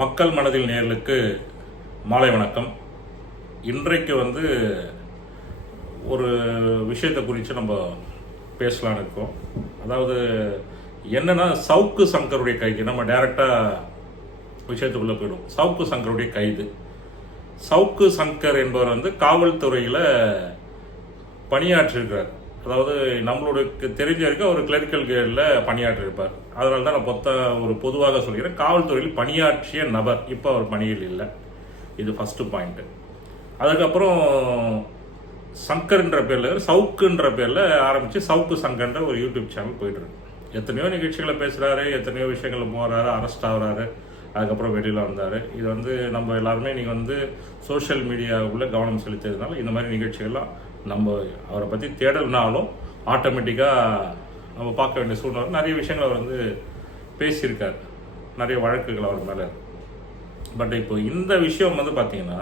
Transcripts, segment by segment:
மக்கள் மனதில் நேயர்களுக்கு மாலை வணக்கம். இன்றைக்கு ஒரு விஷயத்தை குறித்து நம்ம பேசலான்னு இருக்கோம். அதாவது என்னன்னா, சவுக்கு சங்கருடைய கைது. நம்ம டைரெக்டாக விஷயத்துக்குள்ளே போயிடும். சவுக்கு சங்கருடைய கைது. சவுக்கு சங்கர் என்பவர் காவல்துறையில் பணியாற்றிருக்கிறார். அதாவது நம்மளுக்கு தெரிஞ்ச வரைக்கும் அவர் கிளரிக்கல் கேர்டில் பணியாற்றிருப்பார். அதனால தான் நான் ஒரு பொதுவாக சொல்கிறேன், காவல்துறையில் பணியாற்றிய நபர். இப்போ அவர் பணியில் இல்லை. இது ஃபஸ்ட்டு பாயிண்ட்டு. அதுக்கப்புறம் சங்கர்ன்ற பேரில் சவுக்குன்ற பேரில் ஆரம்பித்து சவுக்கு சங்கர்ன்ற ஒரு யூடியூப் சேனல் போயிட்டுருக்கு. எத்தனையோ நிகழ்ச்சிகளை பேசுகிறாரு, எத்தனையோ விஷயங்களை போகிறாரு, அரெஸ்ட் ஆகுறாரு, அதுக்கப்புறம் வெளியில் வந்தார். இது நம்ம எல்லாருமே நீங்கள் சோஷியல் மீடியாவுக்குள்ளே கவனம் செலுத்தியதுனால இந்த மாதிரி நிகழ்ச்சிகள்லாம் நம்ம அவரை பற்றி தேடல்னாலும் ஆட்டோமேட்டிக்காக நம்ம பார்க்க வேண்டிய சூழ்நிலை. நிறைய விஷயங்கள் அவர் பேசியிருக்கார், நிறைய வழக்குகள் அவர் மேலே. பட் இப்போ இந்த விஷயம் பார்த்தீங்கன்னா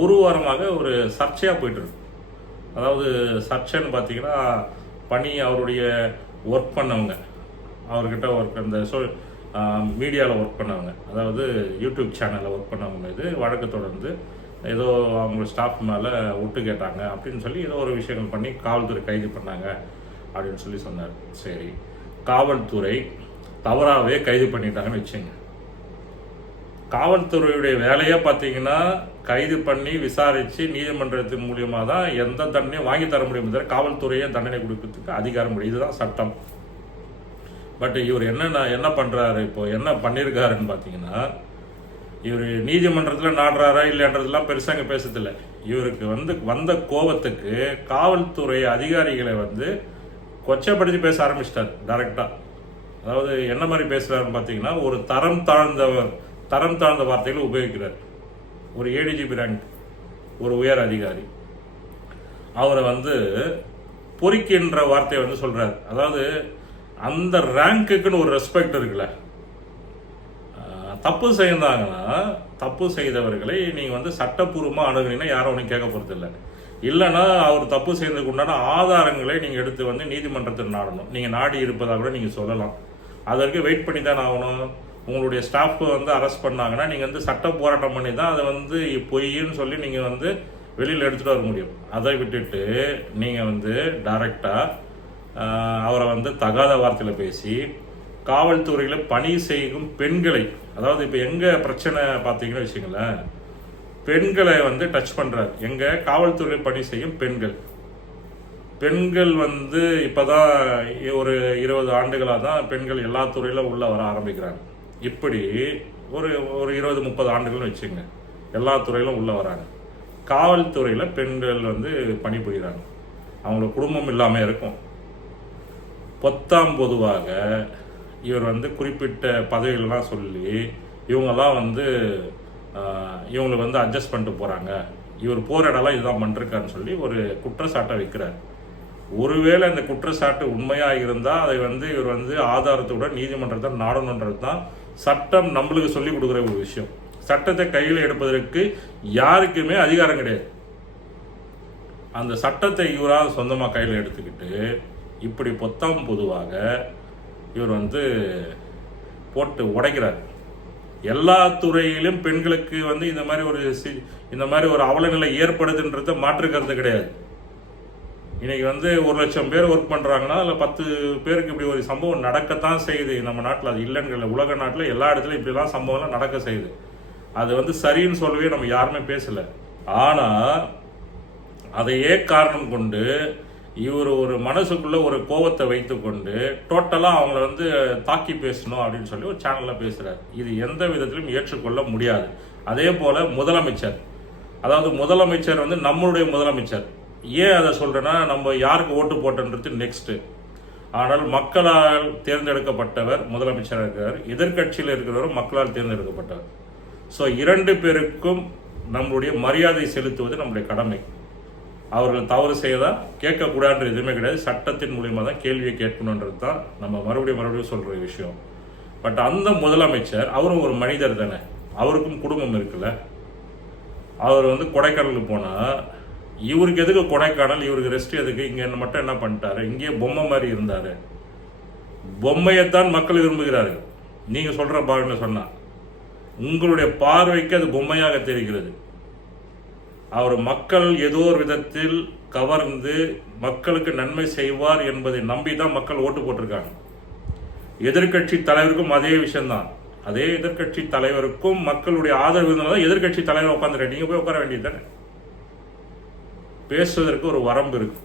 ஒரு வாரமாக ஒரு சர்ச்சையாக போயிட்டுருக்கு. அதாவது சர்ச்சைன்னு பார்த்தீங்கன்னா, அவருடைய ஒர்க் பண்ணவங்க, அவர்கிட்ட அந்த மீடியாவில் ஒர்க் பண்ணவங்க, அதாவது யூடியூப் சேனலில் ஒர்க் பண்ணவங்க இது வழக்கு தொடர்ந்து ஏதோ அவங்க ஸ்டாஃப் மேலே ஒட்டு கேட்டாங்க அப்படின்னு சொல்லி ஏதோ ஒரு விஷயங்கள் பண்ணி காவல்துறை கைது பண்ணாங்க அப்படின்னு சொன்னார். சரி, காவல்துறை தவறாகவே கைது பண்ணிட்டாங்கன்னு வச்சுங்க. காவல்துறையுடைய வேலையை பார்த்தீங்கன்னா கைது பண்ணி விசாரித்து நீதிமன்றத்தின் மூலியமாக தான் எந்த தண்டனையும் வாங்கி தர முடியும். காவல்துறையை தண்டனை கொடுக்கறதுக்கு அதிகாரம் முடியும். இதுதான் சட்டம். பட் இவர் என்ன பண்ணுறாரு, இப்போ என்ன பண்ணியிருக்காருன்னு பார்த்தீங்கன்னா, இவர் நீதிமன்றத்தில் நாடுறாரா இல்லைன்றதுலாம் பெருசாக இங்கே பேசுறதில்லை. இவருக்கு வந்த கோபத்துக்கு காவல்துறை அதிகாரிகளை கொச்சப்படுத்தி பேச ஆரம்பிச்சிட்டார் டைரக்டாக. அதாவது என்ன மாதிரி பேசுகிறாருன்னு பார்த்தீங்கன்னா, ஒரு தரம் தாழ்ந்த வார்த்தைகளை உபயோகிக்கிறார். ஒரு ஏடிஜிபி ரேங்க் ஒரு உயர் அதிகாரி அவரை பொறிக்கின்ற வார்த்தையை சொல்கிறார். அதாவது அந்த ரேங்க்குன்னு ஒரு ரெஸ்பெக்ட் இருக்குல்ல. தப்பு செய்தாங்கன்னா தப்பு செய்தவர்களை நீங்கள் சட்டப்பூர்வமாக அணுகுனீங்கன்னா யாரும் ஒன்றும் கேட்க போகிறது இல்லைன்னா அவர் தப்பு செய்ததுக்கு உண்டான ஆதாரங்களை நீங்கள் எடுத்து நீதிமன்றத்தில் நாடணும். நீங்கள் நாடி இருப்பதாக கூட நீங்கள் சொல்லலாம். அதற்கு வெயிட் பண்ணி தான் ஆகணும். உங்களுடைய ஸ்டாஃப் அரெஸ்ட் பண்ணாங்கன்னா நீங்கள் சட்ட போராட்டம் பண்ணி தான் அதை பொய்ன்னு சொல்லி நீங்கள் வெளியில் எடுத்துகிட்டு வர முடியும். அதை விட்டுட்டு நீங்கள் டைரெக்டாக அவரை தகாத வார்த்தையில் பேசி காவல்துறையில் பணி செய்யும் பெண்களை, அதாவது இப்போ எங்கே பிரச்சனை பார்த்தீங்கன்னு வச்சுங்களேன், பெண்களை டச் பண்ணுறார். எங்கே காவல்துறையில் பணி செய்யும் பெண்கள் இப்போ தான் ஒரு 20 ஆண்டுகளாக தான் பெண்கள் எல்லா துறையிலும் உள்ளே வர ஆரம்பிக்கிறாங்க. இப்படி ஒரு 20-30 ஆண்டுகள்னு வச்சுங்க, எல்லா துறையிலும் உள்ளே வராங்க. காவல்துறையில் பெண்கள் பணிபுரிகிறாங்க. அவங்களுக்கு குடும்பம் இல்லாமல் இருக்கும். பொதுவாக இவர் குறிப்பிட்ட பதவிகளெலாம் சொல்லி இவங்கெல்லாம் இவங்களை அட்ஜஸ்ட் பண்ணிட்டு போகிறாங்க, இவர் போகிற இடம்லாம் இதுதான் பண்ணிருக்காருன்னு சொல்லி ஒரு குற்றச்சாட்டை வைக்கிறார். ஒருவேளை இந்த குற்றச்சாட்டு உண்மையாக இருந்தால் அதை இவர் ஆதாரத்துடன் நீதிமன்றத்தை நாடணுன்றது தான் சட்டம் நம்மளுக்கு சொல்லி கொடுக்குற ஒரு விஷயம். சட்டத்தை கையில் எடுப்பதற்கு யாருக்குமே அதிகாரம் கிடையாது. அந்த சட்டத்தை இவராக சொந்தமாக கையில் எடுத்துக்கிட்டு இப்படி பொதுவாக இவர் போட்டு உடைக்கிறார். எல்லா துறையிலும் பெண்களுக்கு இந்த மாதிரி ஒரு அவலநிலை ஏற்படுதுன்றத மாற்றுக்கிறது கிடையாது. இன்னைக்கு 1,00,000 பேர் ஒர்க் பண்ணுறாங்கன்னா அதில் 10 பேருக்கு இப்படி ஒரு சம்பவம் நடக்கத்தான் செய்யுது நம்ம நாட்டில். அது இல்லைன்னு உலக நாட்டில் எல்லா இடத்துலையும் இப்படிலாம் சம்பவம்லாம் நடக்க செய்யுது. அது சரின்னு சொல்லவே நம்ம யாருமே பேசலை. ஆனால் அதையே காரணம் கொண்டு இவர் ஒரு மனசுக்குள்ள ஒரு கோபத்தை வைத்து கொண்டு டோட்டலாக அவங்கள தாக்கி பேசணும் அப்படின்னு சொல்லி ஒரு சேனலில் பேசுகிறார். இது எந்த விதத்திலும் ஏற்றுக்கொள்ள முடியாது. அதே போல் முதலமைச்சர், அதாவது முதலமைச்சர் நம்மளுடைய முதலமைச்சர். ஏன் அதை சொல்கிறேன்னா, நம்ம யாருக்கு ஓட்டு போட்டன்றது நெக்ஸ்ட்டு. ஆனால் மக்களால் தேர்ந்தெடுக்கப்பட்டவர் முதலமைச்சராக இருக்கிறார், எதிர்கட்சியில் இருக்கிறவரும் மக்களால் தேர்ந்தெடுக்கப்பட்டவர். ஸோ 2 பேருக்கும் நம்மளுடைய மரியாதை செலுத்துவது நம்முடைய கடமை. அவர்கள் தவறு செய்தால் கேட்கக்கூடாதுன்ற எதுவுமே கிடையாது. சட்டத்தின் மூலியமாக தான் கேள்வியை கேட்கணுன்றது தான் நம்ம மறுபடியும் சொல்கிற விஷயம். பட் அந்த முதலமைச்சர் அவரும் ஒரு மனிதர் தானே, அவருக்கும் குடும்பம் இருக்குல்ல. அவர் கொடைக்கானலுக்கு போனால் இவருக்கு எதுக்கு கொடைக்கானல், இவருக்கு ரெஸ்ட் எதுக்கு, இங்கே மட்டும் என்ன பண்ணிட்டாரு, இங்கேயே பொம்மை மாதிரி இருந்தார். பொம்மையைத்தான் மக்கள் விரும்புகிறார்கள் நீங்கள் சொல்கிற பாருன்னு சொன்னால். உங்களுடைய பார்வைக்கு அது பொம்மையாக தெரிகிறது. அவர் மக்கள் ஏதோ ஒரு விதத்தில் கவர்ந்து மக்களுக்கு நன்மை செய்வார் என்பதை நம்பிதான் மக்கள் ஓட்டு போட்டிருக்காங்க. எதிர்கட்சி தலைவருக்கும் அதே விஷயம்தான். அதே எதிர்கட்சி தலைவருக்கும் மக்களுடைய ஆதரவு இருந்தால்தான் எதிர்கட்சி தலைவர் உட்காந்துரு. நீங்க போய் உட்கார வேண்டியது தானே. பேசுவதற்கு ஒரு வரம்பு இருக்கு.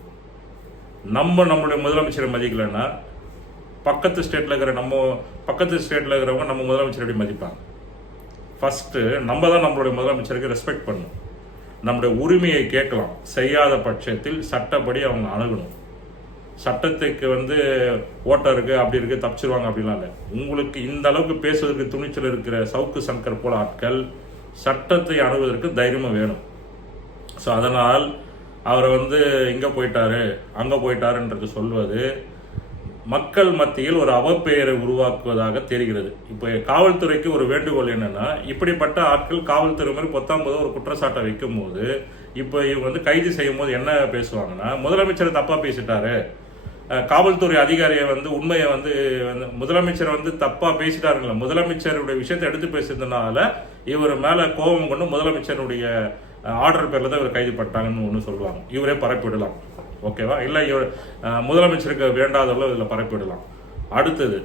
நம்மளுடைய முதலமைச்சரை மதிக்கலைன்னா பக்கத்து ஸ்டேட்ல இருக்கிறவங்க நம்ம முதலமைச்சர் எப்படி மதிப்பாங்க? ஃபர்ஸ்ட் நம்ம தான் நம்மளுடைய முதலமைச்சருக்கு ரெஸ்பெக்ட் பண்ணணும். நம்முடைய உரிமையை கேட்கலாம். செய்யாத பட்சத்தில் சட்டப்படி அவங்க அணுகணும். சட்டத்துக்கு ஓட்டம் இருக்கு, அப்படி இருக்கு, தப்பிச்சிருவாங்க அப்படிலாம் இல்லை. உங்களுக்கு இந்த அளவுக்கு பேசுவதற்கு துணிச்சல் இருக்கிற சவுக்கு சங்கர் போல ஆட்கள் சட்டத்தை அணுகுவதற்கு தைரியமா வேணும். ஸோ அதனால் அவரை இங்க போயிட்டாரு அங்க போயிட்டாருன்றது சொல்வது மக்கள் மத்தியில் ஒரு அவப்பெயரை உருவாக்குவதாக தெரிகிறது. இப்போ காவல்துறைக்கு ஒரு வேண்டுகோள் என்னன்னா, இப்படிப்பட்ட ஆட்கள் காவல்துறை மாதிரி 19 ஒரு குற்றச்சாட்டை வைக்கும் போது இப்போ இவங்க கைது செய்யும் போது என்ன பேசுவாங்கன்னா, முதலமைச்சர் தப்பா பேசிட்டாரு, காவல்துறை அதிகாரியை உண்மையை முதலமைச்சர் தப்பா பேசிட்டாருங்களா, முதலமைச்சருடைய விஷயத்தை எடுத்து பேசுறதுனால இவர் மேல கோபம் கொண்டு முதலமைச்சருடைய ஆர்டர் பேர்ல தான் இவர் கைது பட்டாங்கன்னு ஒன்று சொல்லுவாங்க. இவரே பரப்பிவிடலாம். ஓகேவா? இல்லை இவர் முதலமைச்சருக்கு வேண்டாதவர்கள் இதில் பரப்பிவிடலாம். அடுத்தது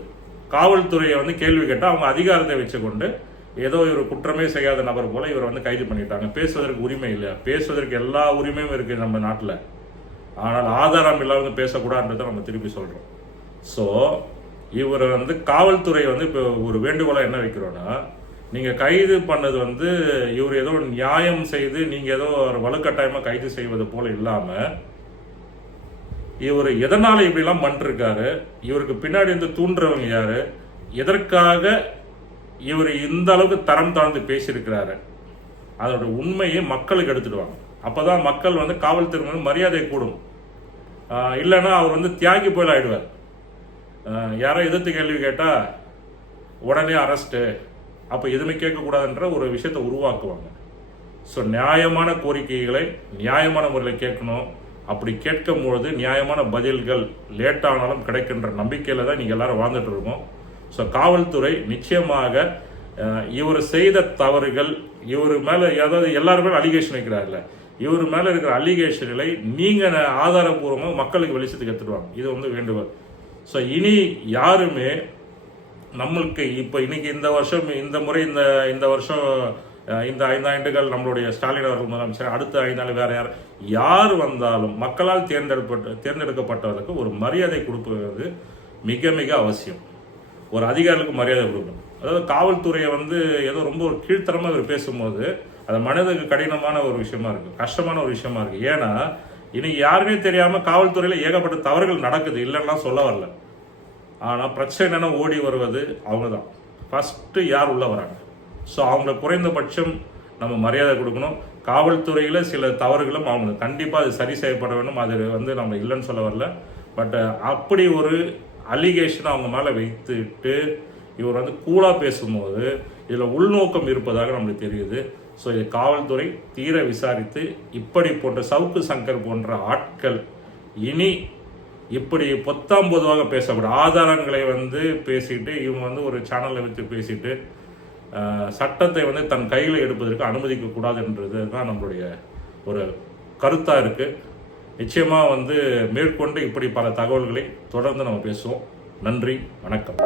காவல்துறையை கேள்வி கேட்டால் அவங்க அதிகாரத்தை வச்சுக்கொண்டு ஏதோ இவர் குற்றமே செய்யாத நபர் போல இவர் கைது பண்ணிட்டாங்க. பேசுவதற்கு உரிமை இல்லை. பேசுவதற்கு எல்லா உரிமையும் இருக்கு நம்ம நாட்டில். ஆனால் ஆதாரம் இல்லாத பேசக்கூடாதுன்றதை நம்ம திருப்பி சொல்றோம். ஸோ இவர் காவல்துறை இப்போ ஒரு வேண்டுகோளா என்ன வைக்கிறோன்னா, நீங்க கைது பண்ணது இவர் ஏதோ நியாயம் செய்து நீங்க ஏதோ ஒரு வலுக்கட்டாயமா கைது செய்வது போல இல்லாம, இவர் எதனால இப்படிலாம் பண்ணிருக்காரு, இவருக்கு பின்னாடி தூண்டுறவங்க யாரு, எதற்காக இவர் இந்த அளவுக்கு தரம் தாழ்ந்து பேசியிருக்கிறாரு, அதோட உண்மையை மக்களுக்கு எடுத்துடுவாங்க. அப்பதான் மக்கள் காவல்துறை மரியாதை கூடும். இல்லைன்னா அவர் தியாகி போல ஆயிடுவார். யாரோ எதிர்த்து கேள்வி கேட்டா உடனே அரெஸ்ட், அப்போ எதுவுமே கேட்கக்கூடாதுன்ற ஒரு விஷயத்தை உருவாக்குவாங்க. ஸோ நியாயமான கோரிக்கைகளை நியாயமான முறையில் கேட்கணும். அப்படி கேட்கும்பொழுது நியாயமான பதில்கள் லேட்டானாலும் கிடைக்கின்ற நம்பிக்கையில் தான் நீங்கள் எல்லாரும் வாழ்ந்துட்டு இருக்கோம். ஸோ காவல்துறை நிச்சயமாக இவர் செய்த தவறுகள், இவர் மேலே ஏதாவது எல்லாருமே அலிகேஷன் வைக்கிறாருல்ல, இவர் மேலே இருக்கிற அலிகேஷன்களை நீங்கள் ஆதாரபூர்வமாக மக்களுக்கு வெளிச்சத்துக்கு எடுத்துடுவாங்க. இது வேண்டுகோள். ஸோ இனி யாருமே நம்மளுக்கு இப்போ இன்னைக்கு இந்த வருஷம் இந்த முறை இந்த வருஷம் இந்த 5 ஆண்டுகள் நம்மளுடைய ஸ்டாலின் அவர்கள் முதலமைச்சர், அடுத்த 5 ஆண்டு வேற யார் வந்தாலும் மக்களால் தேர்ந்தெடுக்கப்பட்டவர்களுக்கு ஒரு மரியாதை கொடுப்பது மிக மிக அவசியம். ஒரு அதிகாரிகளுக்கு மரியாதை கொடுக்கணும். அதாவது காவல்துறையை ஏதோ ரொம்ப ஒரு கீழ்த்தரமா இவர் பேசும்போது அது மனதுக்கு கடினமான ஒரு விஷயமா இருக்கு, கஷ்டமான ஒரு விஷயமா இருக்கு. ஏன்னா இன்னைக்கு யாருமே தெரியாம காவல்துறையில ஏகப்பட்ட தவறுகள் நடக்குது, இல்லைன்னா சொல்ல வரல. ஆனால் பிரச்சனை ஓடி வருவது அவங்க தான். ஃபஸ்ட்டு யார் உள்ளே வராங்க. ஸோ அவங்கள குறைந்தபட்சம் நம்ம மரியாதை கொடுக்கணும். காவல்துறையில் சில தவறுகளும் அவங்களுக்கு கண்டிப்பாக அது சரி செய்யப்பட வேண்டும். அது நம்ம இல்லைன்னு சொல்ல வரல. பட் அப்படி ஒரு அலிகேஷன் அவங்க மேலே வைத்துட்டு இவர் கூலாக பேசும்போது இதில் உள்நோக்கம் இருப்பதாக நம்மளுக்கு தெரியுது. ஸோ இது காவல்துறை தீர விசாரித்து இப்படி போன்ற சவுக்கு சங்கர் போன்ற ஆட்கள் இனி இப்படி பொத்தாம்பொதுவாக பேசப்படும் ஆதாரங்களை பேசிட்டு இவங்க ஒரு சேனலில் வச்சு பேசிட்டு சட்டத்தை தன் கையில் எடுப்பதற்கு அனுமதிக்க கூடாதுன்றது தான் நம்மளுடைய ஒரு கருத்தாக இருக்கு. நிச்சயமாக மேற்கொண்டு இப்படி பல தகவல்களை தொடர்ந்து நம்ம பேசுவோம். நன்றி, வணக்கம்.